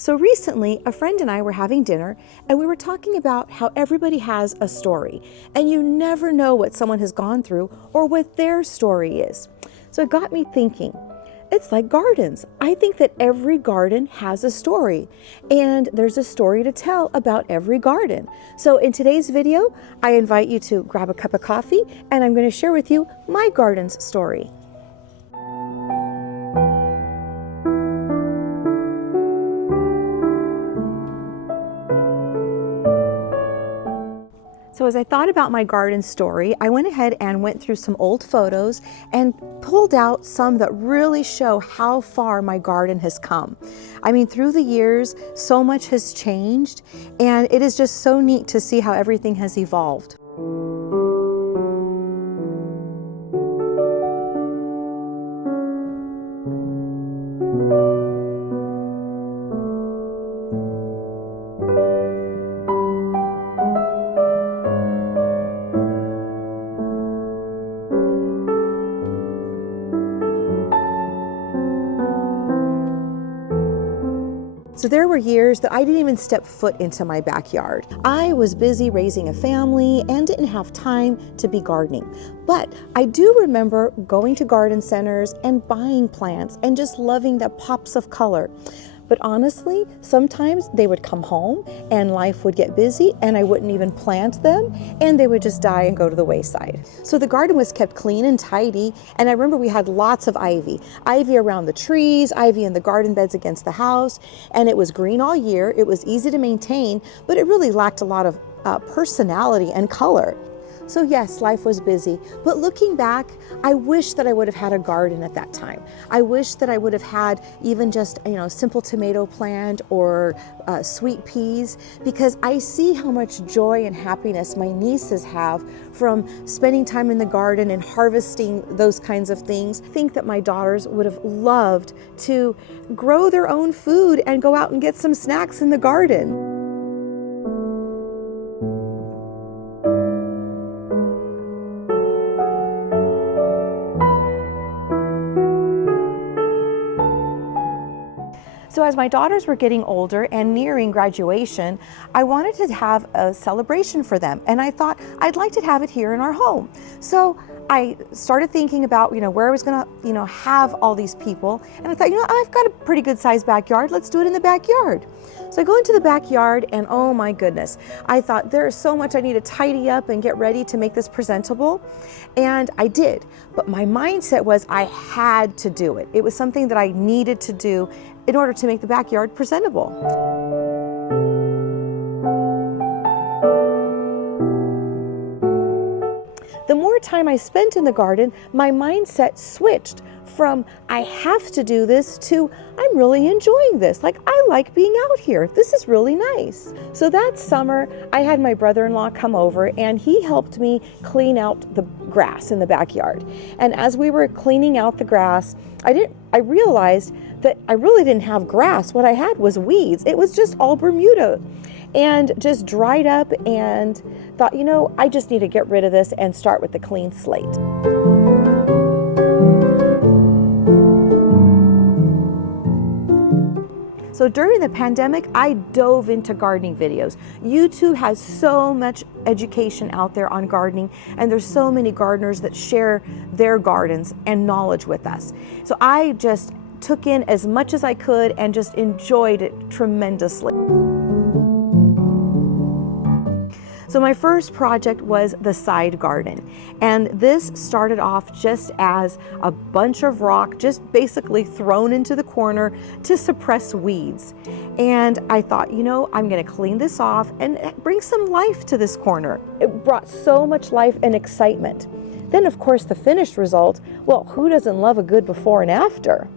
So recently, a friend and I were having dinner and we were talking about how everybody has a story and you never know what someone has gone through or what their story is. So it got me thinking, it's like gardens. I think that every garden has a story and there's a story to tell about every garden. So in today's video, I invite you to grab a cup of coffee and I'm going to share with you my garden's story. So as I thought about my garden story, I went ahead and went through some old photos and pulled out some that really show how far my garden has come. I mean, through the years, so much has changed, and it is just so neat to see how everything has evolved. So there were years that I didn't even step foot into my backyard. I was busy raising a family and didn't have time to be gardening. But I do remember going to garden centers and buying plants and just loving the pops of color. But honestly, sometimes they would come home and life would get busy and I wouldn't even plant them and they would just die and go to the wayside. So the garden was kept clean and tidy, and I remember we had lots of ivy around the trees, ivy in the garden beds against the house, and it was green all year. It was easy to maintain, but it really lacked a lot of personality and color. So yes, life was busy, but looking back, I wish that I would have had a garden at that time. I wish that I would have had even just, simple tomato plant or sweet peas, because I see how much joy and happiness my nieces have from spending time in the garden and harvesting those kinds of things. I think that my daughters would have loved to grow their own food and go out and get some snacks in the garden. So as my daughters were getting older and nearing graduation, I wanted to have a celebration for them. And I thought I'd like to have it here in our home. So I started thinking about, where I was gonna, have all these people. And I thought, I've got a pretty good sized backyard. Let's do it in the backyard. So I go into the backyard and oh my goodness, I thought there is so much I need to tidy up and get ready to make this presentable. And I did, but my mindset was I had to do it. It was something that I needed to do in order to make the backyard presentable. The more time I spent in the garden, my mindset switched from I have to do this to I'm really enjoying this. Like, I like being out here. This is really nice. So that summer, I had my brother-in-law come over and he helped me clean out the grass in the backyard. And as we were cleaning out the grass, I realized that I really didn't have grass. What I had was weeds. It was just all Bermuda and just dried up, and thought, I just need to get rid of this and start with a clean slate. So during the pandemic, I dove into gardening videos. YouTube has so much education out there on gardening, and there's so many gardeners that share their gardens and knowledge with us. So I just took in as much as I could and just enjoyed it tremendously. So my first project was the side garden, and this started off just as a bunch of rock just basically thrown into the corner to suppress weeds. And I thought, I'm gonna clean this off and bring some life to this corner. It brought so much life and excitement. Then of course the finished result, well, who doesn't love a good before and after?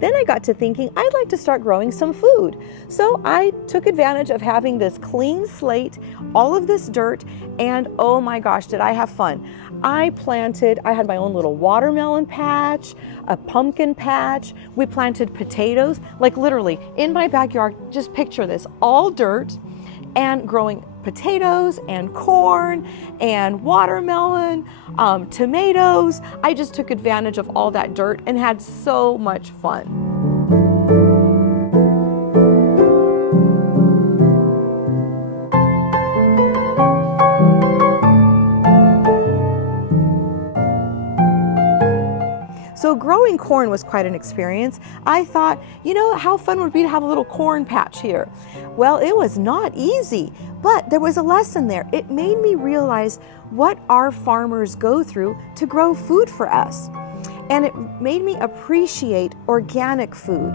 Then I got to thinking I'd like to start growing some food. So I took advantage of having this clean slate, all of this dirt, and oh my gosh, did I have fun. I had my own little watermelon patch, a pumpkin patch. We planted potatoes, like literally in my backyard. Just picture this, all dirt, and growing potatoes and corn and watermelon, tomatoes. I just took advantage of all that dirt and had so much fun. So growing corn was quite an experience. I thought, you know, how fun would it be to have a little corn patch here? Well, it was not easy, but there was a lesson there. It made me realize what our farmers go through to grow food for us. And it made me appreciate organic food.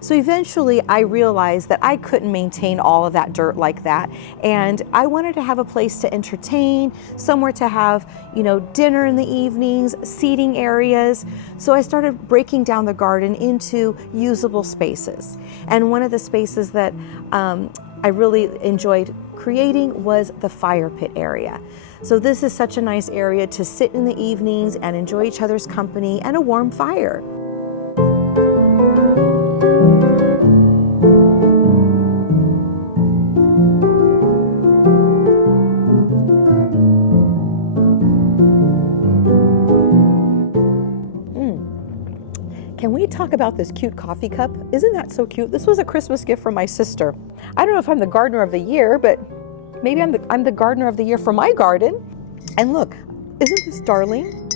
So eventually I realized that I couldn't maintain all of that dirt like that, and I wanted to have a place to entertain, somewhere to have, you know, dinner in the evenings, seating areas. So I started breaking down the garden into usable spaces. And one of the spaces that I really enjoyed creating was the fire pit area. So this is such a nice area to sit in the evenings and enjoy each other's company and a warm fire. Can we talk about this cute coffee cup? Isn't that so cute? This was a Christmas gift from my sister. I don't know if I'm the gardener of the year, but maybe I'm the gardener of the year for my garden. And look, isn't this darling?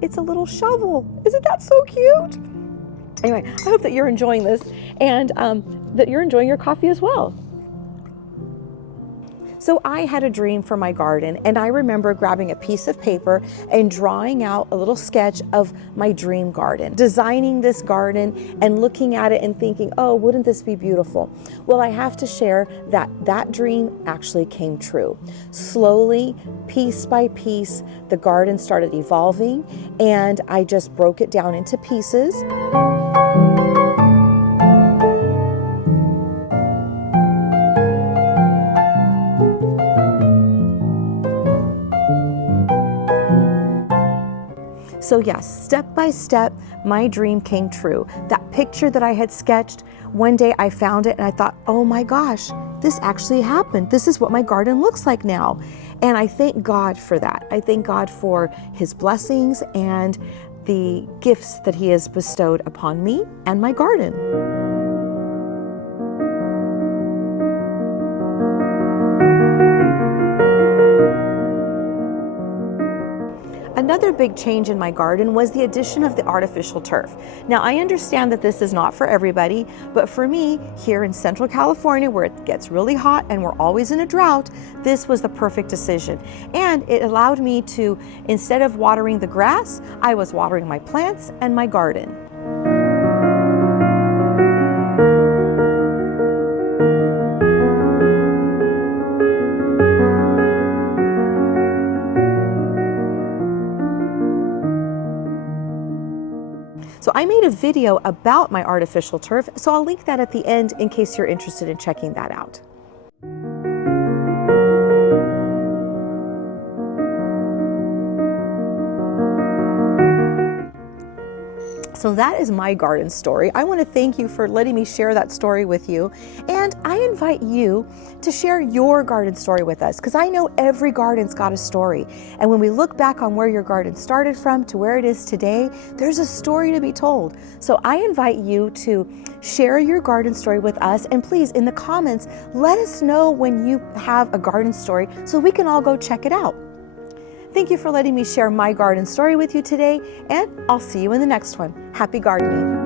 It's a little shovel. Isn't that so cute? Anyway, I hope that you're enjoying this and that you're enjoying your coffee as well. So I had a dream for my garden, and I remember grabbing a piece of paper and drawing out a little sketch of my dream garden, designing this garden and looking at it and thinking, oh, wouldn't this be beautiful? Well, I have to share that that dream actually came true. Slowly, piece by piece, the garden started evolving, and I just broke it down into pieces. So yes, step by step, my dream came true. That picture that I had sketched, one day I found it and I thought, oh my gosh, this actually happened. This is what my garden looks like now. And I thank God for that. I thank God for His blessings and the gifts that He has bestowed upon me and my garden. Another big change in my garden was the addition of the artificial turf. Now, I understand that this is not for everybody, but for me, here in Central California, where it gets really hot and we're always in a drought, this was the perfect decision. And it allowed me to, instead of watering the grass, I was watering my plants and my garden. So I made a video about my artificial turf, so I'll link that at the end in case you're interested in checking that out. So that is my garden story. I want to thank you for letting me share that story with you. And I invite you to share your garden story with us, because I know every garden's got a story. And when we look back on where your garden started from to where it is today, there's a story to be told. So I invite you to share your garden story with us. And please, in the comments, let us know when you have a garden story so we can all go check it out. Thank you for letting me share my garden story with you today, and I'll see you in the next one. Happy gardening.